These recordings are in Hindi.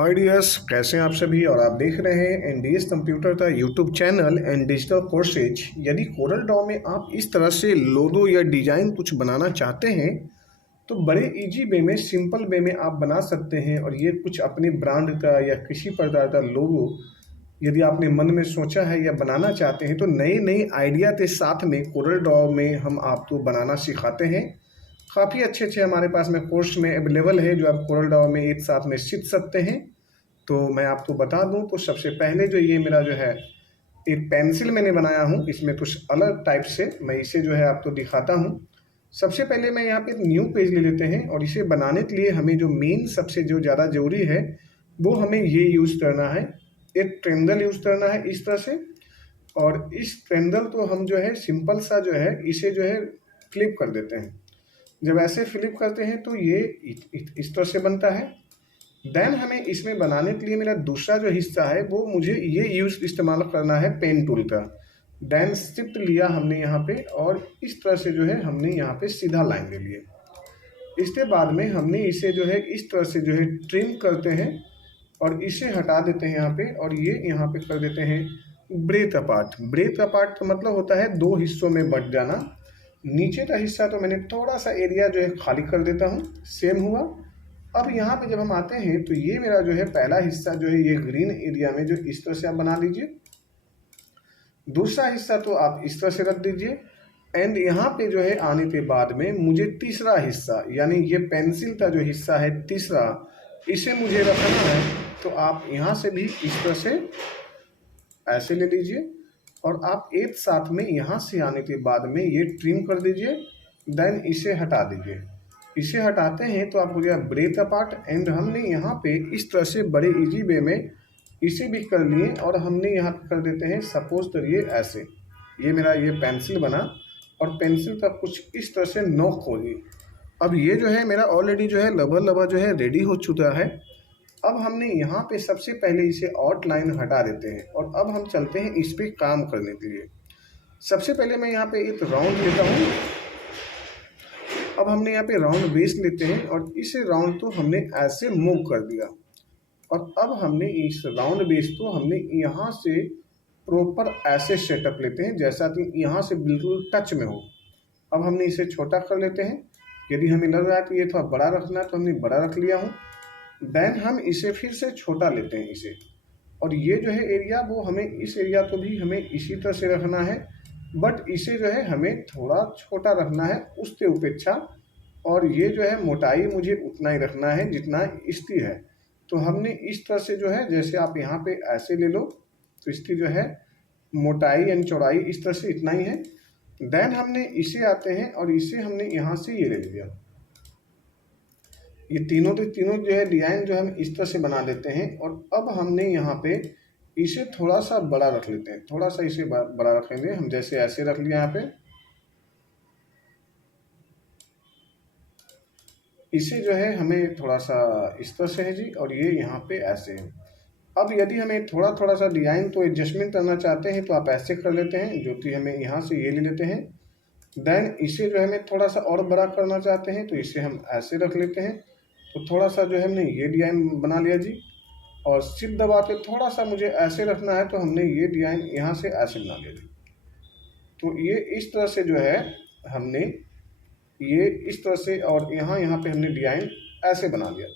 हाय डियर्स, कैसे हैं आप सभी। और आप देख रहे हैं एनडीएस कंप्यूटर का YouTube channel and digital courses. यदि कोरल ड्रॉ में आप इस तरह से लोगो या डिजाइन कुछ बनाना चाहते हैं तो बड़े इजी वे में, सिंपल वे में आप बना सकते हैं। और ये कुछ अपने ब्रांड का या किसी प्रकार का लोगो यदि आपने मन में सोचा है या बनाना चाहते हैं तो नए नए आइडिया के साथ में कोरल ड्रॉ में हम आपको बनाना सिखाते हैं। काफ़ी अच्छे अच्छे हमारे पास में कोर्स में अवेलेबल है जो आप कोरल ड्रॉ में एक साथ में सीख सकते हैं। तो मैं आपको बता दूं तो सबसे पहले जो ये मेरा जो है एक पेंसिल मैंने बनाया हूँ, इसमें कुछ अलग टाइप से मैं इसे जो है आपको दिखाता हूँ। सबसे पहले मैं यहाँ पे एक न्यू पेज ले लेते हैं और इसे बनाने के लिए हमें जो मेन सबसे जो ज़्यादा ज़रूरी है वो हमें ये यूज़ करना है, एक ट्रेंडल यूज़ करना है इस तरह से। और इस ट्रेंडल तो हम जो है सिंपल सा जो है इसे जो है फ्लिप कर देते हैं। जब ऐसे फ्लिप करते हैं तो ये इस तरह से बनता है। देन हमें इसमें बनाने के लिए मेरा दूसरा जो हिस्सा है वो मुझे ये इस्तेमाल करना है पेन टूल का। देन शिफ्ट लिया हमने यहाँ पे और इस तरह से जो है हमने यहाँ पे सीधा लाइन ले लिए। इसके बाद में हमने इसे जो है इस तरह से जो है ट्रिम करते हैं और इसे हटा देते हैं यहाँ पे। और ये यहाँ पे कर देते हैं ब्रेथ अपार्ट। ब्रेथ अपार्ट का मतलब होता है दो हिस्सों में बंट जाना। नीचे का हिस्सा तो मैंने थोड़ा सा एरिया जो है खाली कर देता हूँ, सेम हुआ। अब यहाँ पे जब हम आते हैं तो ये मेरा जो है पहला हिस्सा जो है ये ग्रीन एरिया में जो इस तरह से आप बना लीजिए। दूसरा हिस्सा तो आप इस तरह से रख दीजिए। एंड यहाँ पे जो है आने के बाद में मुझे तीसरा हिस्सा यानी ये पेंसिल का जो हिस्सा है तीसरा, इसे मुझे रखना है। तो आप यहाँ से भी इस तरह से ऐसे ले लीजिए और आप एक साथ में यहाँ से आने के बाद में ये ट्रिम कर दीजिए। देन इसे हटा दीजिए। इसे हटाते हैं तो आप हो गया ब्रेथ अपार्ट। एंड हमने यहाँ पे इस तरह से बड़े इजी वे में इसे भी कर लिए और हमने यहाँ पे कर देते हैं सपोज करिए ऐसे। ये मेरा ये पेंसिल बना और पेंसिल का कुछ इस तरह से नोक होगी। अब ये जो है मेरा ऑलरेडी जो है लबा जो है रेडी हो चुका है। अब हमने यहाँ पे सबसे पहले इसे आउटलाइन हटा देते हैं और अब हम चलते हैं इस पर काम करने के लिए। सबसे पहले मैं यहाँ पे एक राउंड लेता हूँ। अब हमने यहाँ पे राउंड बेस लेते हैं और इस राउंड तो हमने ऐसे मूव कर दिया। और अब हमने इस राउंड बेस को हमने यहाँ से प्रॉपर ऐसे सेटअप लेते हैं जैसा कि यहाँ से बिल्कुल टच में हो। अब हमने इसे छोटा कर लेते हैं। यदि हमें लग रहा है कि ये थोड़ा बड़ा रखना है तो हमने बड़ा रख लिया हूँ। देन हम इसे फिर से छोटा लेते हैं इसे। और ये जो है एरिया वो हमें इस एरिया को भी हमें इसी तरह से रखना है, बट इसे जो है हमें थोड़ा छोटा रखना है उसके अपेक्षा। और ये जो है मोटाई मुझे उतना ही रखना है जितना इसकी है। तो हमने इस तरह से जो है जैसे आप यहाँ पे ऐसे ले लो तो इसकी जो है मोटाई एंड चौड़ाई इस तरह से इतना ही है। देन हमने इसे आते हैं और इसे हमने यहाँ से ये ले लिया। ये तीनों के तीनों जो है डिजाइन जो हम इस तरह से बना लेते हैं। और अब हमने यहाँ पे इसे थोड़ा सा बड़ा रख लेते हैं, थोड़ा सा इसे बड़ा रख लेंगे हम। जैसे ऐसे रख लिया यहाँ पे, इसे जो है हमें थोड़ा सा इस तरह से है जी। और ये यहाँ पे ऐसे है। अब यदि हमें थोड़ा थोड़ा सा डिजाइन तो एडजस्टमेंट करना चाहते हैं तो आप ऐसे कर लेते हैं, जो कि हमें यहाँ से ये ले लेते हैं। देन इसे जो है हमें थोड़ा सा और बड़ा करना चाहते हैं तो इसे हम ऐसे रख लेते हैं। तो थोड़ा सा जो है हमने ये डिजाइन बना लिया जी। और शिफ्ट दबा के थोड़ा सा मुझे ऐसे रखना है तो हमने ये डिजाइन यहाँ से ऐसे बना लिया जी। तो ये इस तरह से जो है हमने ये इस तरह से और यहाँ पे हमने डिजाइन ऐसे बना लिया।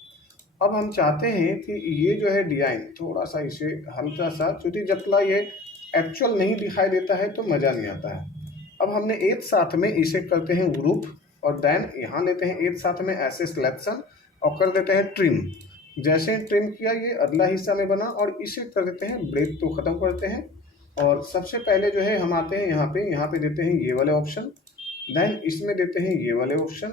अब हम चाहते हैं कि ये जो है डिजाइन थोड़ा सा इसे हल्का सा, क्योंकि जब तक ये एक्चुअल नहीं दिखाई देता है तो मज़ा नहीं आता है। अब हमने एक साथ में इसे करते हैं ग्रुप और देन यहाँ लेते हैं एक साथ में ऐसे सिलेक्शन और कर देते हैं ट्रिम। जैसे ट्रिम किया ये अगला हिस्सा में बना और इसे कर देते हैं ब्रेक तो ख़त्म करते हैं। और सबसे पहले जो है हम आते हैं यहाँ पे देते हैं ये वाले ऑप्शन। देन इसमें देते हैं ये वाले ऑप्शन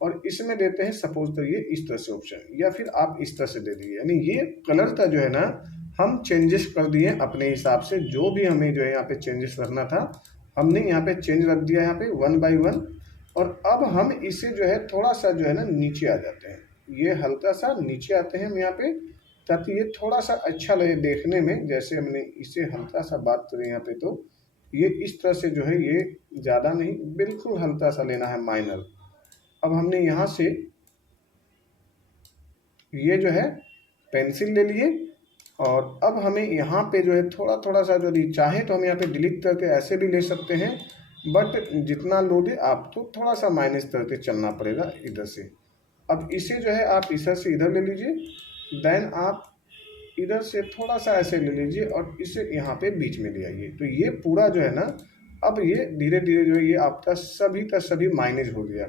और इसमें देते हैं सपोज करिए इस तरह से ऑप्शन, या फिर आप इस तरह से दे दीजिए। यानी ये कलर का जो है ना हम चेंजेस कर दिए अपने हिसाब से। जो भी हमें जो है यहाँ पे चेंजेस रखना था हमने यहाँ पे चेंज रख दिया यहाँ पे 1 बाय 1। और अब हम इसे जो है थोड़ा सा जो है ना नीचे आ जाते हैं, ये हल्का सा नीचे आते हैं हम यहाँ पे, ताकि ये थोड़ा सा अच्छा लगे देखने में। जैसे हमने इसे हल्का सा बात करें यहाँ पे तो ये इस तरह से जो है ये ज़्यादा नहीं, बिल्कुल हल्का सा लेना है, माइनर। अब हमने यहाँ से ये जो है पेंसिल ले लिए और अब हमें यहाँ पे जो है थोड़ा थोड़ा सा यदि चाहे तो हम यहाँ पे डिलीट करके ऐसे भी ले सकते हैं, बट जितना लोड है आपको थोड़ा सा माइनस करके चलना पड़ेगा इधर से। अब इसे जो है आप इधर से इधर ले लीजिए, देन आप इधर से थोड़ा सा ऐसे ले लीजिए और इसे यहाँ पे बीच में ले आइए। तो ये पूरा जो है ना, अब ये धीरे धीरे जो है ये आपका सभी का सभी माइनस हो गया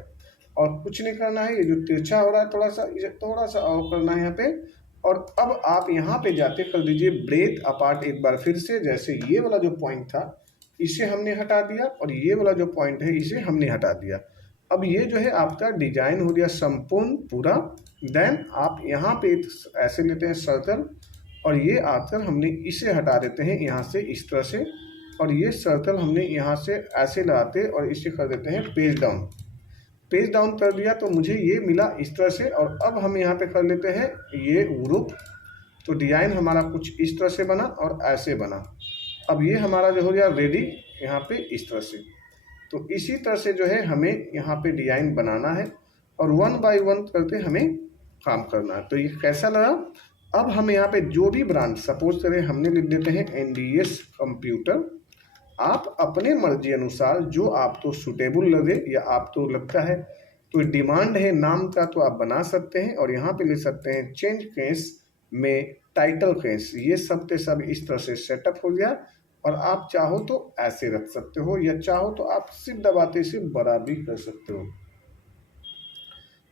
और कुछ नहीं करना है। ये जो तिरछा हो रहा है थोड़ा सा, इसे थोड़ा सा और करना है यहाँ पे। और अब आप यहाँ पे जाके कर दीजिए ब्रेक अपार्ट एक बार फिर से। जैसे ये वाला जो पॉइंट था इसे हमने हटा दिया और ये वाला जो पॉइंट है इसे हमने हटा दिया। अब ये जो है आपका डिजाइन हो गया संपूर्ण पूरा। देन आप यहाँ पे ऐसे लेते हैं सर्कल और ये आकर हमने इसे हटा देते हैं यहाँ से इस तरह से, और ये सर्कल हमने यहाँ से ऐसे लगाते और इसे कर देते हैं पेज डाउन। पेज डाउन कर दिया तो मुझे ये मिला इस तरह से। और अब हम यहाँ पे कर लेते हैं ये ग्रुप, तो डिजाइन हमारा कुछ इस तरह से बना और ऐसे बना। अब ये हमारा जो हो गया रेडी यहाँ पे इस तरह से। तो इसी तरह से जो है हमें यहाँ पे डिजाइन बनाना है और 1 बाय 1 करके हमें काम करना है। तो ये कैसा लगा? अब हम यहाँ पे जो भी ब्रांड सपोज करें हमने लिख देते हैं NDS कंप्यूटर। आप अपने मर्जी अनुसार जो आपको सूटेबल लगे या आपको लगता है तो डिमांड है नाम का तो आप बना सकते हैं। और यहाँ पे ले सकते हैं चेंज केस में टाइटल केस, ये सब के सब इस तरह से सेटअप हो गया। और आप चाहो तो ऐसे रख सकते हो या चाहो तो आप सिर्फ दबाते से बड़ा भी कर सकते हो।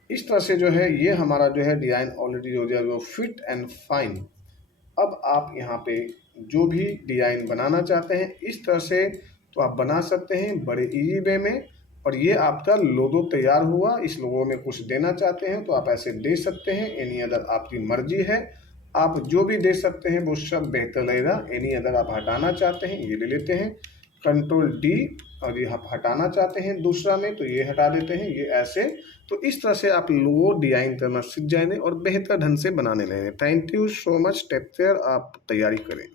इस तरह से जो है ये हमारा जो है डिजाइन ऑलरेडी हो गया वो फिट एंड फाइन। अब आप यहाँ पे जो भी डिजाइन बनाना चाहते हैं इस तरह से तो आप बना सकते हैं बड़े इजी वे में। और ये आपका लोगो तैयार हुआ। इस लोगो में कुछ देना चाहते हैं तो आप ऐसे दे सकते हैं, एनी अदर आपकी मर्जी है। आप जो भी दे सकते हैं वो सब बेहतर लगेगा। एनी अदर आप हटाना चाहते हैं ये ले लेते हैं Ctrl+D, और ये आप हटाना चाहते हैं दूसरा में तो ये हटा देते हैं ये ऐसे। तो इस तरह से आप लोगो डिजाइन करना सीख जाएंगे और बेहतर ढंग से बनाने लगेंगे। Thank you so much, take care. आप तैयारी करें।